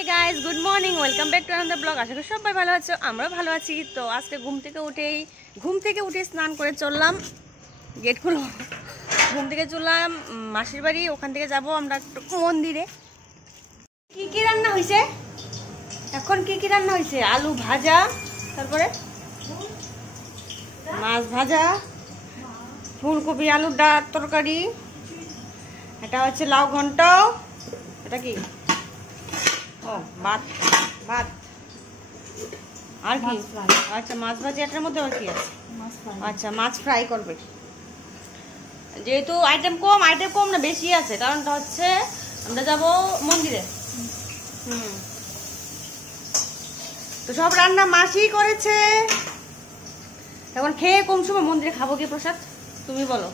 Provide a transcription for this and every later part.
High guys, good morning, welcome back to another blog. আশা করি সবাই ভালো আছো, আমরাও ভালো আছি। তো আজকে ঘুম থেকে উঠে স্নান করে চললাম, গেট খুলো, ঘুম থেকে চললাম মাসির বাড়ি। ওখান থেকে যাব আমরা একটু মন্দিরে। কি কি রান্না হয়েছে এখন? কি রান্না হয়েছে? আলু ভাজা, তারপরে মাছ ভাজা, ফুলকপি আলুর ডাল তরকারি, এটা হচ্ছে লাউ ঘন্ট, এটা কি ও ভাত ভাত আর কি? আচ্ছা মাছ ভাজি, এটার মধ্যে আর কি আছে? আচ্ছা মাছ ফ্রাই করবে। যেহেতু আইটেম কম না বেশি আছে, কারণটা হচ্ছে আমরা যাব মন্দিরে। তো সব রান্না মাসি করেছে। এখন খেয়ে কম সময় মন্দিরে খাবো কি প্রসাদ, তুমি বলো।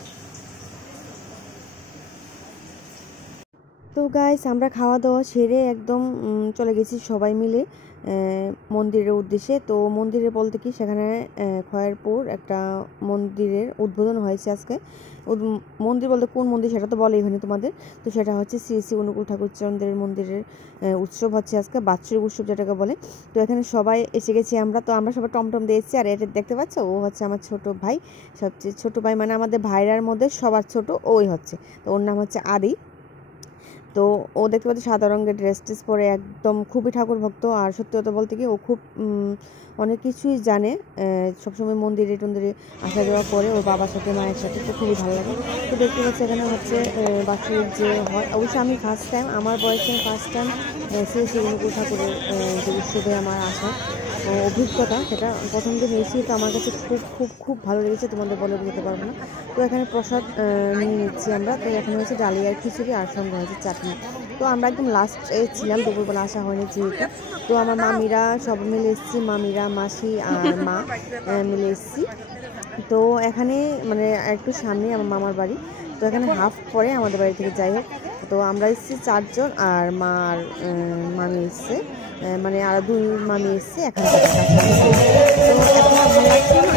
তো গাইস, আমরা খাওয়া দাওয়া সেরে একদম চলে গেছি সবাই মিলে মন্দিরের উদ্দেশ্যে। তো মন্দিরে বলতে কি, সেখানে খয়েরপুর একটা মন্দিরের উদ্বোধন হয়েছে আজকে। মন্দির বলতে কোন মন্দির সেটা তো বলেই হয়নি তোমাদের। তো সেটা হচ্ছে শ্রী শ্রী অনুকূল ঠাকুর চন্দ্রের মন্দিরের উৎসব হচ্ছে আজকে, বাৎসরিক উৎসব যেটাকে বলে। তো এখানে সবাই এসে গেছি আমরা। তো আমরা সবাই টমটম দিয়ে এসেছি। আর এটা দেখতে পাচ্ছ, ও হচ্ছে আমার ছোট ভাই, সবচেয়ে ছোট ভাই, মানে আমাদের ভাইরার মধ্যে সবার ছোট ওই হচ্ছে। তো ওর নাম হচ্ছে আদি। তো ও দেখতে পাচ্ছি সাদা রঙের ড্রেস পরে একদম খুবই ঠাকুর ভক্ত। আর সত্যি কথা বলতে কি, ও খুব অনেক কিছুই জানে, সবসময় মন্দিরে টন্দিরে আসা যাওয়া করে ওর বাবার সাথে মায়ের সাথে। তো খুবই ভালো লাগে। তো দেখতে পাচ্ছি এখানে হচ্ছে বাৎসরিক যে হয়, অবশ্যই আমি ফার্স্ট টাইম, আমার বয়সে ফার্স্ট টাইম শ্রী শ্রী অনুকূল ঠাকুরের যে উৎসবে আমার আসা অভিজ্ঞতা, সেটা প্রথম দিন এসেই তো আমার কাছে খুব খুব খুব ভালো লেগেছে, তোমাদের বলে বোঝাতে পারবো না। তো এখানে প্রসাদ নিয়ে নিচ্ছি আমরা। তো এখানে হচ্ছে ডালিয়ার খিচুড়ি আর সঙ্গে হয়েছে চাটনি। তো আমরা একদম লাস্টে ছিলাম, দুপুরবেলা আসা হয়নি যেহেতু। তো আমার মামিরা সব মিলে এসেছি, মামিরা, মাসি আর মা মিলে এসেছি। তো এখানে মানে একটু সামনে আমার মামার বাড়ি। তো এখানে হাফ পরে আমাদের বাড়ি থেকে, যাই হোক। তো আমরা এসেছি 4 জন, আর মা আর মামি এসছে, মানে আর 2 মামি এসছে এখান থেকে। তো এখন ভালো লাগছে না।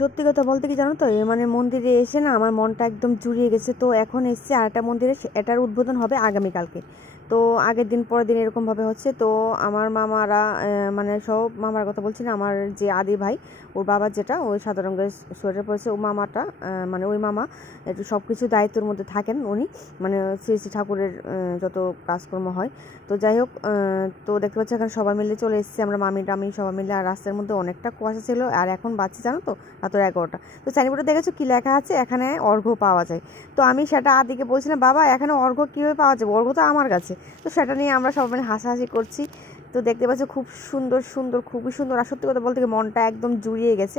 সত্যি কথা বলতে কি জানো তো, মানে মন্দিরে এসে না আমার মনটা একদম জুড়িয়ে গেছে। তো এখন এসছে আরেকটা মন্দিরে, এটার উদ্বোধন হবে আগামীকালকে। তো আগের দিন পরের দিন এরকমভাবে হচ্ছে। তো আমার মামারা, মানে সব মামার কথা বলছি না, আমার যে আদি ভাই, ওর বাবা যেটা ওই সাদা রঙের সোয়েটার পরেছে, ও মামাটা, মানে ওই মামা একটু সব কিছু দায়িত্বের মধ্যে থাকেন উনি, মানে শ্রী শ্রী ঠাকুরের যত কাজকর্ম হয়। তো যাই হোক, তো দেখতে পাচ্ছি এখানে সবাই মিলে চলে এসেছি আমরা, মামি টামি সবাই মিলে। আর রাস্তার মধ্যে অনেকটা কুয়াশা ছিল, আর এখন বাচ্চা জানো তো রাত 11টা। তো সাইনবোর্ডে দেখেছো কি লেখা আছে, এখানে অর্ঘ্য পাওয়া যায়। তো আমি সেটা আদিকে বলছিলাম, বাবা এখানে অর্ঘ্য কীভাবে পাওয়া যাবে, অর্ঘ্য তো আমার কাছে। তো সেটা নিয়ে আমরা সবাই মিলে হাসাহাসি করছি। তো দেখতে পাচ্ছ খুব সুন্দর সুন্দর, খুবই সুন্দর। আর সত্যি কথা বলতে মনটা একদম জুড়িয়ে গেছে।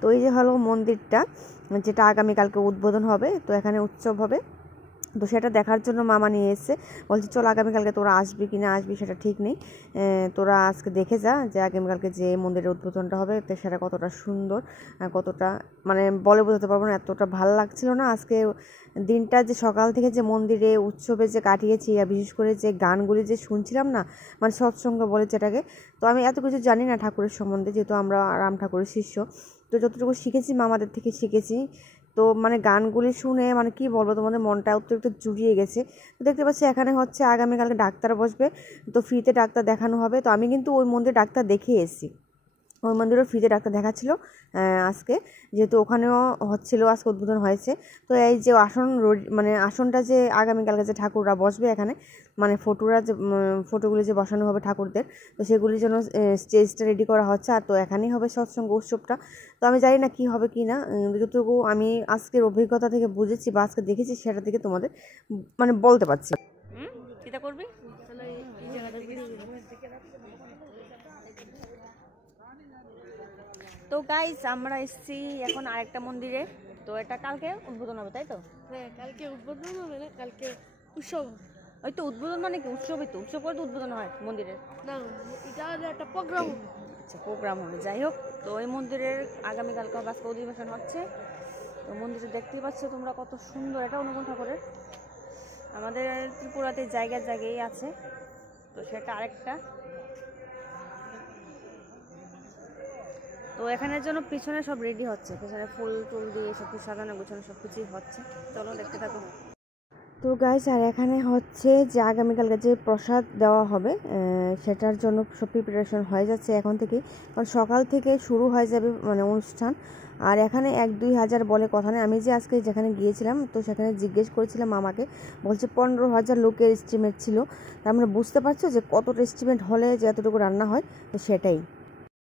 তো এই যে হলো মন্দিরটা, যেটা আগামীকালকে উদ্বোধন হবে। তো এখানে উৎসব হবে, তো সেটা দেখার জন্য মামা নিয়ে এসছে, বলছে চল আগামীকালকে তোরা আসবি কি না আসবি সেটা ঠিক নেই, তোরা আজকে দেখে যা যে আগামীকালকে যে মন্দিরের উদ্বোধনটা হবে তো সেটা কতটা সুন্দর, কতটা মানে বলে বোঝাতে পারবো না, এতটা ভালো লাগছিল না আজকে দিনটা, যে সকাল থেকে যে মন্দিরে উৎসবে যে কাটিয়েছি, আর বিশেষ করে যে গানগুলি যে শুনছিলাম না, মানে সৎসঙ্গ বলে যেটাকে। তো আমি এত কিছু জানি না ঠাকুরের সম্বন্ধে, যেহেতু আমরা রাম ঠাকুরের শিষ্য, তো যতটুকু শিখেছি মামাদের থেকে শিখেছি। তো মানে গানগুলি শুনে মানে কি বলবো তোমাদের, মনটা অতিরিক্ত জুড়িয়ে গেছে। তো দেখতে পাচ্ছি এখানে হচ্ছে আগামীকালকে ডাক্তার বসবে, তো ফ্রিতে ডাক্তার দেখানো হবে। তো আমি কিন্তু ওই মন্দিরে ডাক্তার দেখিয়ে এসেছি, ওই মন্দিরেও ফ্রিতে ডাক্তার দেখাচ্ছিল আজকে, যেহেতু ওখানেও হচ্ছিলো, আজকে উদ্বোধন হয়েছে। তো এই যে আসন মানে আসনটা যে আগামীকালকে যে ঠাকুররা বসবে এখানে, মানে ফটোগুলি যে বসানো হবে ঠাকুরদের, তো সেগুলির জন্য স্টেজটা রেডি করা হচ্ছে। আর তো এখানেই হবে সৎসঙ্গ উৎসবটা। তো আমি জানি না কি হবে কি না, যতটুকু আমি আজকের অভিজ্ঞতা থেকে বুঝেছি বা আজকে দেখেছি সেটা থেকে তোমাদের মানে বলতে পারছি। চিন্তা করবি তো গাইস, আমরা এসেছি এখন আরেকটা মন্দিরে। তো এটা কালকে উদ্বোধন হবে, তাই তো? হ্যাঁ, কালকে উদ্বোধন হবে না, কালকে উৎসব। ওই তো উদ্বোধন মানে কি, উৎসবই তো, উৎসব করে তো উদ্বোধন হয় মন্দিরের। না, এটা হলো একটা প্রোগ্রাম। আচ্ছা, প্রোগ্রাম হবে, যাই হোক। তো এই মন্দিরের আগামীকালকে আজকে অধিবেশন হচ্ছে। তো মন্দিরে দেখতেই পাচ্ছ তোমরা কত সুন্দর, এটা অনুকূল ঠাকুরের। আমাদের ত্রিপুরাতে জায়গায় জায়গায় আছে, তো সেটা আরেকটা। তো এখানের জন্য পিছনে সব রেডি হচ্ছে, পিছনে ফুল টুল দিয়ে সব কিছু সাজানো গোছানো সব কিছুই হচ্ছে। চলো দেখতে থাকো। তো গাইস, আর এখানে হচ্ছে যে আগামীকালকে যে প্রসাদ দেওয়া হবে সেটার জন্য সব প্রিপারেশন হয়ে যাচ্ছে এখন থেকেই, কারণ সকাল থেকে শুরু হয়ে যাবে মানে অনুষ্ঠান। আর এখানে 1-2 হাজার বলে কথা নেই। আমি যে আজকে যেখানে গিয়েছিলাম তো সেখানে জিজ্ঞেস করেছিলাম মামাকে, বলছে 15,000 লোকের এস্টিমেট ছিল। তার মানে বুঝতে পারছো যে কতটা এস্টিমেট হলে যে এতটুকু রান্না হয়, তো সেটাই।